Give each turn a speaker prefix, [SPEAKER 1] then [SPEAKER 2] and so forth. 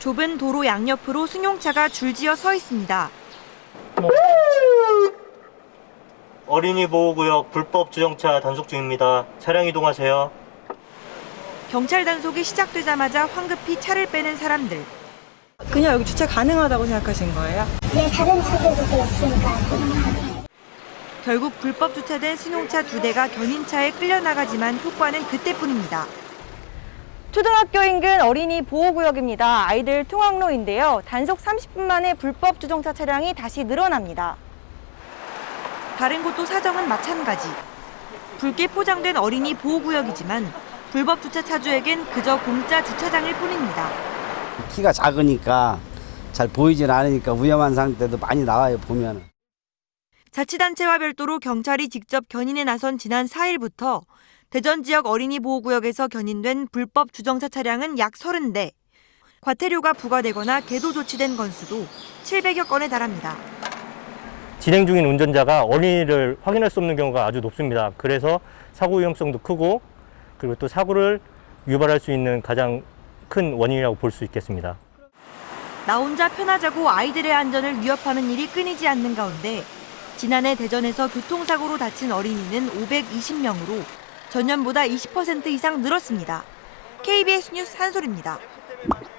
[SPEAKER 1] 좁은 도로 양옆으로 승용차가 줄지어 서 있습니다.
[SPEAKER 2] 어린이 보호구역 불법 주정차 단속 중입니다. 차량 이동하세요.
[SPEAKER 1] 경찰 단속이 시작되자마자 황급히 차를 빼는 사람들.
[SPEAKER 3] 그냥 여기 주차 가능하다고 생각하신 거예요?
[SPEAKER 4] 네, 다른 차들도 있으니까.
[SPEAKER 1] 결국 불법 주차된 승용차 2대가 견인차에 끌려나가지만 효과는 그때뿐입니다.
[SPEAKER 5] 초등학교 인근 어린이 보호구역입니다. 아이들 통학로인데요. 단속 30분 만에 불법 주정차 차량이 다시 늘어납니다.
[SPEAKER 1] 다른 곳도 사정은 마찬가지. 붉게 포장된 어린이 보호구역이지만 불법 주차 차주에겐 그저 공짜 주차장일 뿐입니다.
[SPEAKER 6] 키가 작으니까 잘 보이진 않으니까 위험한 상태도 많이 나와요, 보면은.
[SPEAKER 1] 자치단체와 별도로 경찰이 직접 견인에 나선 지난 4일부터 대전 지역 어린이 보호구역에서 견인된 불법 주정차 차량은 약 30대. 과태료가 부과되거나 계도 조치된 건수도 700여 건에 달합니다.
[SPEAKER 2] 진행 중인 운전자가 어린이를 확인할 수 없는 경우가 아주 높습니다. 그래서 사고 위험성도 크고 그리고 또 사고를 유발할 수 있는 가장 큰 원인이라고 볼 수 있겠습니다.
[SPEAKER 1] 나 혼자 편하자고 아이들의 안전을 위협하는 일이 끊이지 않는 가운데 지난해 대전에서 교통사고로 다친 어린이는 520명으로 전년보다 20% 이상 늘었습니다. KBS 뉴스 한솔입니다.